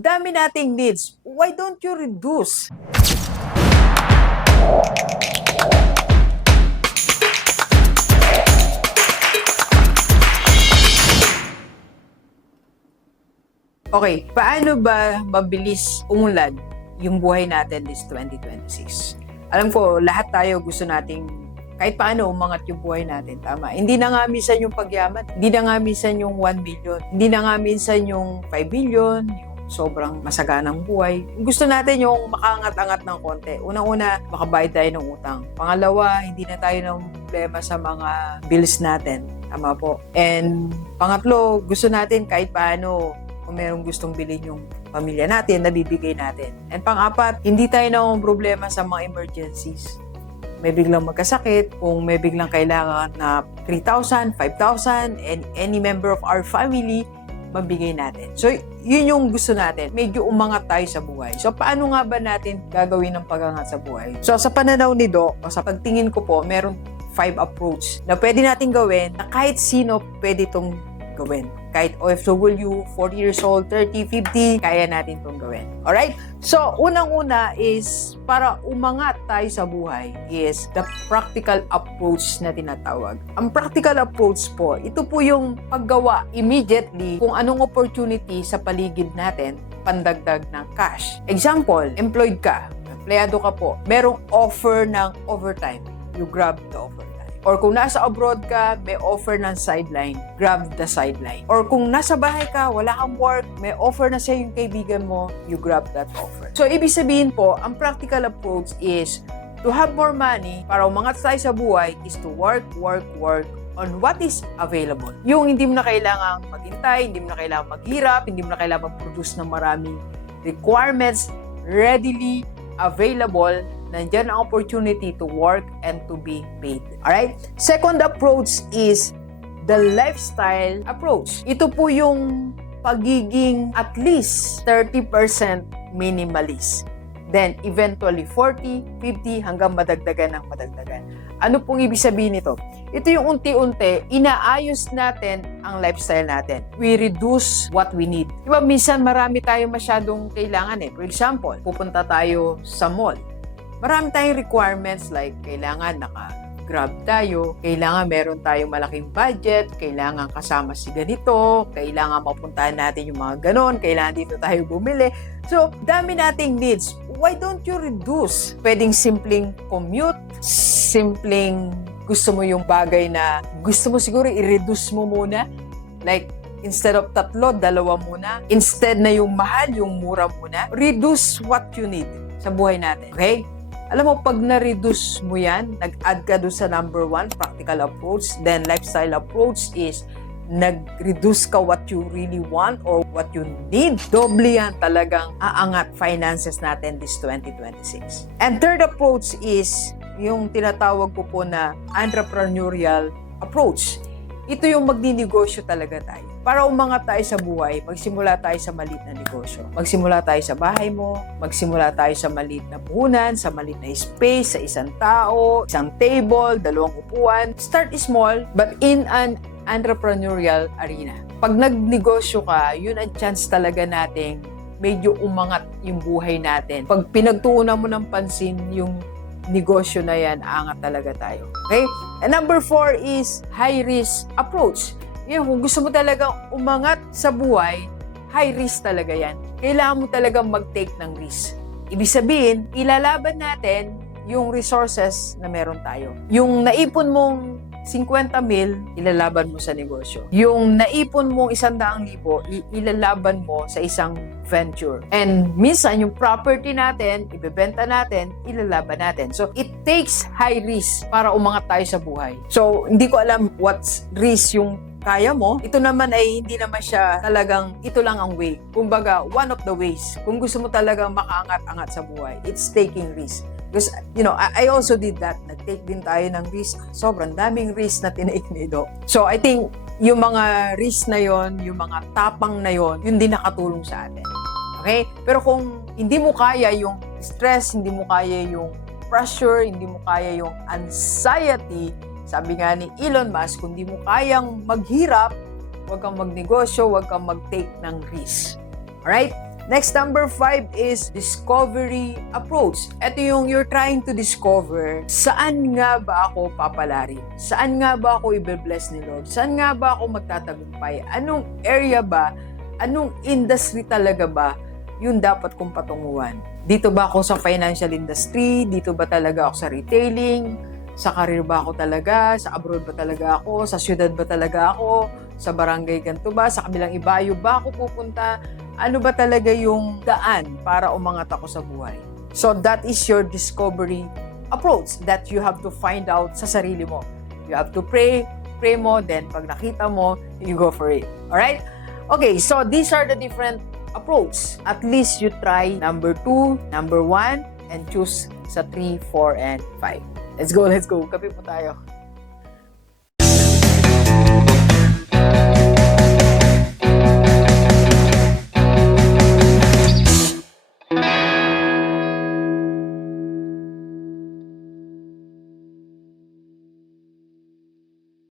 Dami nating needs. Why don't you reduce? Okay, paano ba mabilis umunlad yung buhay natin this 2026? Alam ko, lahat tayo gusto nating kahit paano umangat yung buhay natin, tama? Hindi na nga minsan yung pagyaman, hindi na nga minsan yung 1 billion, hindi na nga minsan yung 5 billion, yung sobrang masaganang buhay. Gusto natin yung makaangat-angat ng konti. Unang-una, makabayad tayo ng utang. Pangalawa, hindi na tayo ng problema sa mga bills natin. Tama po. And pangatlo, gusto natin kahit paano kung merong gustong bilhin yung pamilya natin, nabibigay natin. And pang-apat, hindi tayo na problema sa mga emergencies. May biglang magkasakit, kung may biglang kailangan na 3,000, 5,000, and any member of our family, mabigay natin. So, yun yung gusto natin. Medyo umangat tayo sa buhay. So, paano nga ba natin gagawin ng pag-angat sa buhay? So, sa pananaw ni Doc, o sa pagtingin ko po, meron 5 approach na pwede natin gawin na kahit sino pwede itong gawin. Kahit OFW, 40 years old, 30, 50, kaya natin itong gawin. Alright? So, unang-una is, para umangat tayo sa buhay, is the practical approach na tinatawag. Ang practical approach po, ito po yung paggawa immediately kung anong opportunity sa paligid natin, pandagdag ng cash. Example, employed ka, empleyado ka po, merong offer ng overtime, you grab the offer. Or kung nasa abroad ka, may offer ng sideline, grab the sideline. Or kung nasa bahay ka, wala kang work, may offer na sa'yo yung kaibigan mo, you grab that offer. So, ibig sabihin po, ang practical approach is to have more money para umangat tayo sa buhay is to work on what is available. Yung hindi mo na kailangang maghintay, hindi mo na kailangang maghirap, hindi mo na kailangang mag-produce ng maraming requirements, readily available. Nandiyan ang opportunity to work and to be paid. Alright? Second approach is the lifestyle approach. Ito po yung pagiging at least 30% minimalist. Then, eventually 40, 50, hanggang madagdagan ng madagdagan. Ano pong ibig sabihin nito? Ito yung unti-unti, inaayos natin ang lifestyle natin. We reduce what we need. Diba, minsan marami tayong masyadong kailangan eh. For example, pupunta tayo sa mall. Marami tayong requirements like kailangan naka-grab tayo, kailangan meron tayong malaking budget, kailangan kasama si ganito, kailangan mapuntahan natin yung mga ganon, kailangan dito tayo bumili. So, dami nating needs. Why don't you reduce? Pwedeng simpleng commute, simpleng gusto mo yung bagay na gusto mo siguro i-reduce mo muna. Like, instead of 3, 2 muna. Instead na yung mahal, yung mura muna. Reduce what you need sa buhay natin. Okay? Alam mo, pag na-reduce mo yan, nag-add ka doon sa number 1, practical approach, then lifestyle approach is nag-reduce ka what you really want or what you need. Doble yan talagang aangat finances natin this 2026. And third approach is yung tinatawag ko po na entrepreneurial approach. Ito yung magninegosyo talaga tayo. Para umangat tayo sa buhay, magsimula tayo sa maliit na negosyo. Magsimula tayo sa bahay mo, magsimula tayo sa maliit na puhunan, sa maliit na space, sa isang tao, isang table, 2 upuan. Start small, but in an entrepreneurial arena. Pag nagnegosyo ka, yun ang chance talaga nating medyo umangat yung buhay natin. Pag pinagtuunan mo ng pansin yung negosyo na yan, aangat talaga tayo. Okay? And number 4 is high-risk approach. Yung kung gusto mo talaga umangat sa buhay, high risk talaga yan. Kailangan mo talaga mag-take ng risk. Ibig sabihin, ilalaban natin yung resources na meron tayo. Yung naipon mong 50 mil, ilalaban mo sa negosyo. Yung naipon mong 100,000, ilalaban mo sa isang venture. And minsan, yung property natin, ibebenta natin, ilalaban natin. So, it takes high risk para umangat tayo sa buhay. So, hindi ko alam what's risk yung kaya mo. Ito naman ay hindi naman siya talagang ito lang ang way. Kumbaga, one of the ways. Kung gusto mo talagang makaangat-angat sa buhay, it's taking risk. Because, you know, I also did that. Nag-take din tayo ng risk. Sobrang daming risk na tinake ni Doc. So, I think, yung mga risk na yon, yung mga tapang na yon, yun din nakatulong sa atin. Okay? Pero kung hindi mo kaya yung stress, hindi mo kaya yung pressure, hindi mo kaya yung anxiety, sabi nga ni Elon Musk, kung di mo kayang maghirap, huwag kang magnegosyo, huwag kang mag-take ng risk. Alright? Next, number 5 is discovery approach. Ito yung you're trying to discover saan nga ba ako papalarin? Saan nga ba ako i-bless ni Lord? Saan nga ba ako magtatagumpay? Anong area ba? Anong industry talaga ba yung dapat kong patunguhan? Dito ba ako sa financial industry? Dito ba talaga ako sa retailing? Sa career ba ako talaga? Sa abroad ba talaga ako? Sa syudad ba talaga ako? Sa barangay ganito ba? Sa kabilang ibayo ba ako pupunta? Ano ba talaga yung daan para umangat ako sa buhay? So that is your discovery approach that you have to find out sa sarili mo. You have to pray mo, then pag nakita mo, you go for it. Alright? Okay, so these are the different approach. At least you try number 2, number 1, and choose sa 3, 4, and 5. Let's go. Kape po tayo.